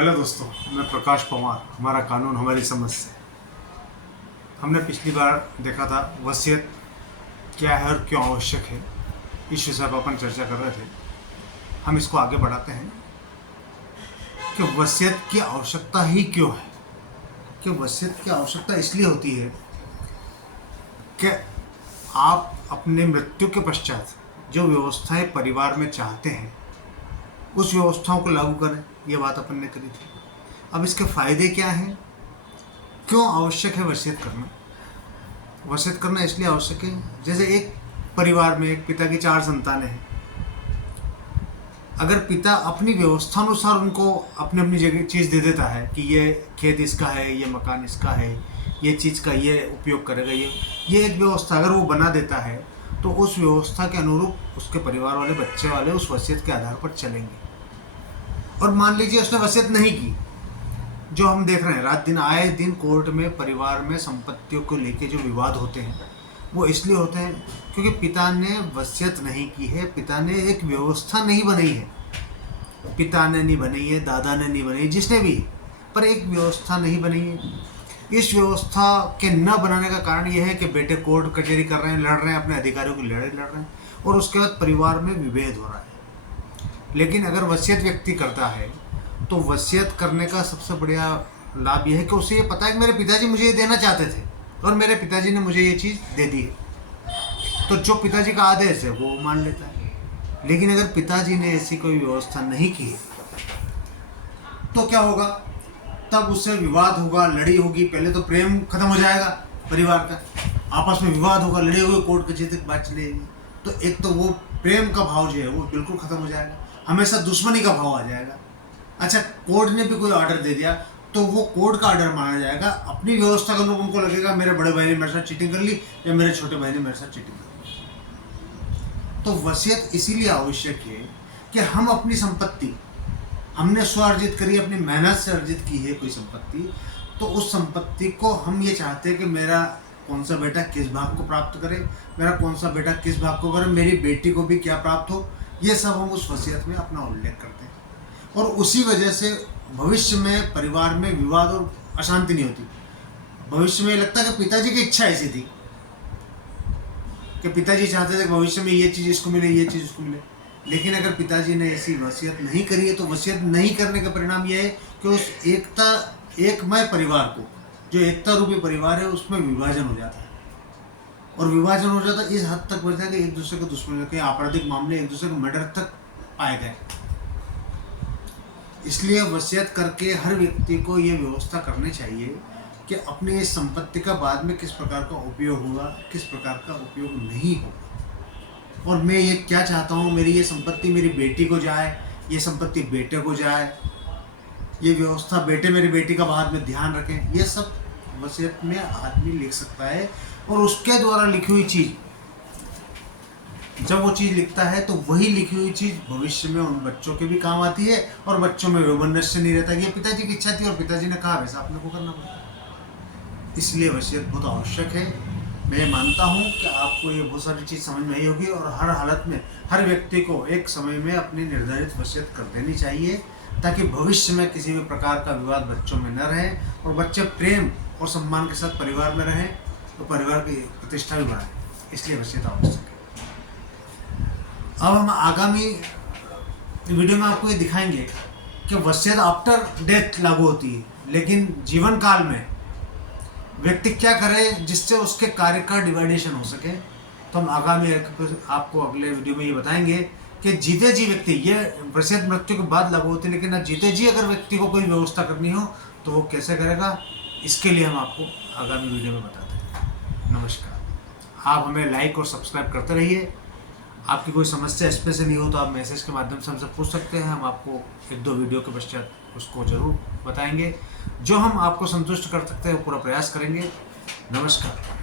Hello दोस्तों, मैं प्रकाश पवार। हमारा कानून हमारी समझ से। हमने पिछली बार देखा था वसीयत क्या है और क्यों आवश्यक है। इस विषय पर अपन चर्चा कर रहे थे। हम इसको आगे बढ़ाते हैं कि वसीयत की आवश्यकता ही क्यों है। कि वसीयत की आवश्यकता इसलिए होती है कि आप अपने मृत्यु के पश्चात जो व्यवस्थाएं परिवार में चाहते हैं उस व्यवस्थाओं को लागू करें। ये बात अपन ने करी थी। अब इसके फायदे क्या हैं, क्यों आवश्यक है वसीयत करना। वसीयत करना इसलिए आवश्यक है, जैसे एक परिवार में एक पिता की 4 संतानें हैं। अगर पिता अपनी व्यवस्थानुसार उनको अपनी अपनी जगह चीज़ दे देता है कि ये खेत इसका है, ये मकान इसका है, ये चीज़ का ये उपयोग करेगा, ये एक व्यवस्था अगर वो बना देता है तो उस व्यवस्था के अनुरूप उसके परिवार वाले, बच्चे वाले उस वसीयत के आधार पर चलेंगे। और मान लीजिए उसने वसीयत नहीं की, जो हम देख रहे हैं रात दिन आए दिन कोर्ट में परिवार में संपत्तियों को लेके जो विवाद होते हैं वो इसलिए होते हैं क्योंकि पिता ने वसीयत नहीं की है, पिता ने एक व्यवस्था नहीं बनाई है। पिता ने नहीं बनाई है, दादा ने नहीं बनाई, जिसने भी, पर एक व्यवस्था नहीं बनी है। इस व्यवस्था के न बनाने का कारण यह है कि बेटे कोर्ट कचहरी कर रहे हैं, लड़ रहे हैं, अपने अधिकारियों की लड़ाई लड़ रहे हैं और उसके बाद परिवार में विभेद हो रहा है। लेकिन अगर वसीयत व्यक्ति करता है तो वसीयत करने का सबसे बढ़िया लाभ यह है कि उसे ये पता है कि मेरे पिताजी मुझे ये देना चाहते थे और मेरे पिताजी ने मुझे ये चीज़ दे दी है। तो जो पिताजी का आदेश है वो मान लेता है। लेकिन अगर पिताजी ने ऐसी कोई व्यवस्था नहीं की तो क्या होगा, तब उससे विवाद होगा, लड़ी होगी। पहले तो प्रेम खत्म हो जाएगा परिवार का, आपस में विवाद होगा, लड़ी होगी, कोर्ट कचहरी तक बात चलेगी। तो एक तो वो प्रेम का भाव जो है वो बिल्कुल खत्म हो जाएगा, हमेशा दुश्मनी का भाव आ जाएगा। अच्छा, कोर्ट ने भी कोई ऑर्डर दे दिया तो वो कोर्ट का ऑर्डर माना जाएगा। अपनी व्यवस्था का लोग उनको लगेगा मेरे बड़े भाई ने मेरे साथ चीटिंग कर ली या मेरे छोटे भाई ने मेरे साथ चीटिंग कर ली। तो वसीयत इसीलिए आवश्यक है कि हम अपनी संपत्ति हमने स्व अर्जित करी, अपनी मेहनत से अर्जित की है कोई संपत्ति, तो उस संपत्ति को हम ये चाहते हैं कि मेरा कौन सा बेटा किस भाग को प्राप्त करे, मेरा कौन सा बेटा किस भाग को करे, मेरी बेटी को भी क्या प्राप्त हो। ये सब हम उस वसीयत में अपना उल्लेख करते हैं और उसी वजह से भविष्य में परिवार में विवाद और अशांति नहीं होती। भविष्य में लगता है कि पिताजी की इच्छा ऐसी थी कि पिताजी चाहते थे कि भविष्य में ये चीज़ इसको मिले, ये चीज़ इसको मिले। लेकिन अगर पिताजी ने ऐसी वसीयत नहीं करी है तो वसीयत नहीं करने का परिणाम यह है कि उस एकमय परिवार को, जो एकता रूपी परिवार है, उसमें विभाजन हो जाता है। और विभाजन हो जाता है इस हद तक बढ़ता है कि एक दूसरे के दुश्मन के आपराधिक मामले, एक दूसरे के मर्डर तक पाए गए। इसलिए वसीयत करके हर व्यक्ति को ये व्यवस्था करनी चाहिए कि अपनी इस संपत्ति का बाद में किस प्रकार का उपयोग होगा, किस प्रकार का उपयोग नहीं होगा। और मैं ये क्या चाहता हूँ, मेरी ये संपत्ति मेरी बेटी को जाए, ये संपत्ति बेटे को जाए, ये व्यवस्था बेटे मेरी बेटी का बाद में ध्यान रखें। ये सब वसीयत में आदमी लिख सकता है और उसके द्वारा लिखी हुई चीज़, जब वो चीज़ लिखता है तो वही लिखी हुई चीज़ भविष्य में उन बच्चों के भी काम आती है और बच्चों में वैमनस्य नहीं रहता। ये पिताजी की इच्छा थी और पिताजी ने कहा वैसा अपने को करना पड़ा। इसलिए वसीयत बहुत आवश्यक है। मैं मानता हूँ कि आपको ये बहुत सारी चीज़ समझ में आई होगी और हर हालत में हर व्यक्ति को एक समय में अपनी निर्धारित वसीयत कर देनी चाहिए ताकि भविष्य में किसी भी प्रकार का विवाद बच्चों में न रहे और बच्चे प्रेम और सम्मान के साथ परिवार में रहें तो परिवार की प्रतिष्ठा भी बढ़ाएं। इसलिए वसीयत आवश्यक है। अब हम आगामी वीडियो में आपको ये दिखाएंगे कि वसीयत आफ्टर डेथ लागू होती है, लेकिन जीवन काल में व्यक्ति क्या करे जिससे उसके कार्य का डिवाइडेशन हो सके। तो हम आगामी आपको अगले वीडियो में ये बताएंगे कि जीते जी व्यक्ति, ये वसीयत मृत्यु के बाद लागू होती है, लेकिन अब जीते जी अगर व्यक्ति को कोई व्यवस्था करनी हो तो वो कैसे करेगा, इसके लिए हम आपको आगामी वीडियो में बताते हैं। नमस्कार। आप हमें लाइक और सब्सक्राइब करते रहिए। आपकी कोई समस्या इसमें से नहीं हो तो आप मैसेज के माध्यम से हमसे पूछ सकते हैं। हम आपको 1-2 वीडियो के पश्चात उसको ज़रूर बताएंगे। जो हम आपको संतुष्ट कर सकते हैं वो पूरा प्रयास करेंगे। नमस्कार।